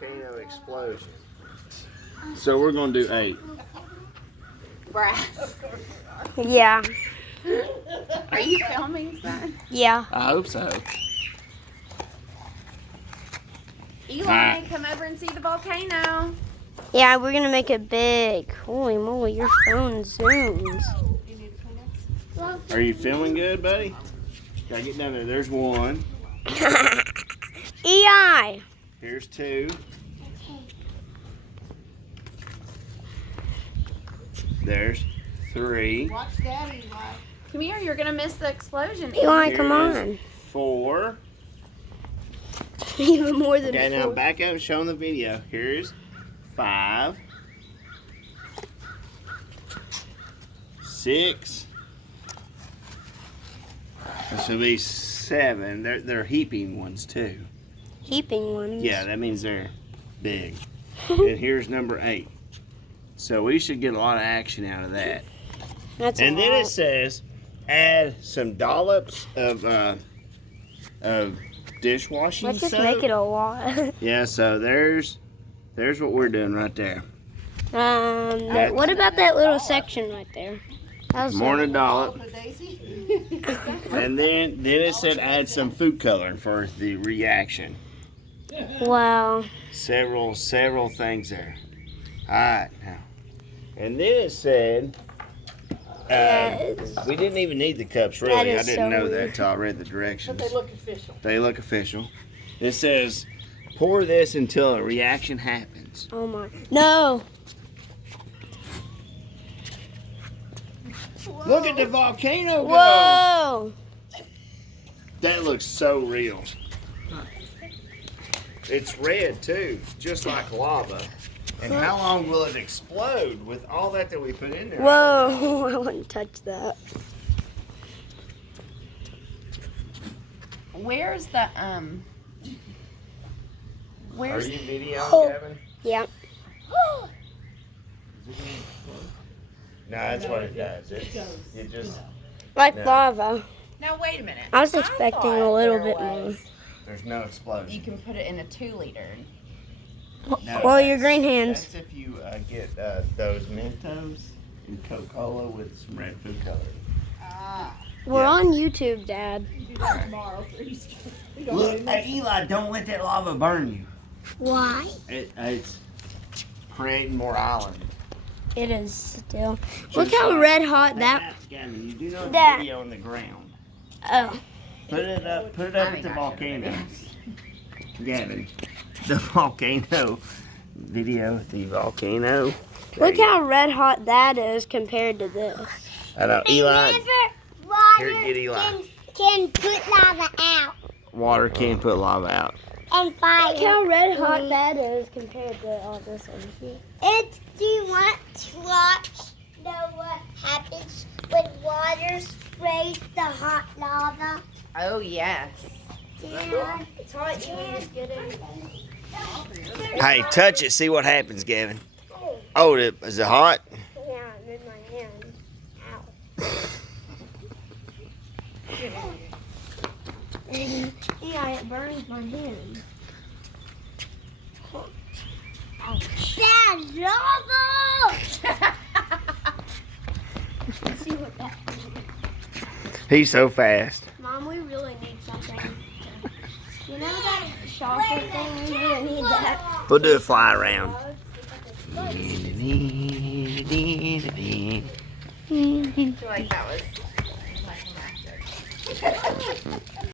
volcano explosion. So we're gonna do 8. Brad, Yeah. are you filming, son? Yeah. I hope so. Eli, come over and see the volcano. Yeah, we're gonna make it big. Holy moly, your phone zooms. Are you feeling good, buddy? Gotta get down there. There's 1. EI. Here's 2. There's 3. Watch Daddy, Eli. Come here, you're gonna miss the explosion. Eli, Here come is on. 4. Even more than Okay, now 4. back up and show them the video. Here's 5. 6. This will be 7. They're heaping ones too. Heaping ones. Yeah, that means they're big. And here's number 8. So we should get a lot of action out of that. That's And a then lot. it says add some dollops of dishwashing Let's just soap. make it a lot. Yeah, so there's what we're doing right there. What about that little section right there? That was Morning dollop. For Daisy. And then it said add some food coloring for the reaction. Wow. Several things there. Alright now. And then it said we didn't even need the cups That really. I is didn't so know that weird. until I read the directions. But they look official. They look official. It says pour this until a reaction happens. Oh my. No. Look at the volcano go! Whoa. That looks so real. It's red too, just like lava. And how long will it explode with all that we put in there? Whoa. I wouldn't touch that. Where's the Are Where's you videoing, Oh. Gavin? Yeah. No, that's what it does. It just Like No. lava. Now wait a minute. I was expecting thought a little there bit more. was- there's no explosion. You can put it in a 2-liter. No, Well, your that's- green hands. That's if you get those Mentos and Coca-Cola with some red food coloring. We're Yeah. on YouTube, Dad. Do that tomorrow for Easter. We don't Look, really hey, Eli, don't let that lava burn you. Why? It's creating more island. It is still. Just Look how like- red hot that. Gavin, you do know the That- video on the ground. Oh. Put it up I at mean, the I volcano. Gavin, the volcano video at the volcano. Look how red hot that is compared to this. I know, Eli. Water Here, get Eli. can put lava out Water can put lava out. and Look fire. how red hot that is compared to all this over here. Do you want to know what happens when water sprays the hot lava? Oh yes. Dad, It's hot. You can just get it. Hey, touch it. See what happens, Gavin. Oh, is it hot? Yeah, I'm in my hand. Ow. Yeah, it burns my hand. Dad, lava! Let's see what that is. He's so fast. Mom, we really need something. You know that shopper thing? We really need that. We'll do a fly around. I feel like that was like magic.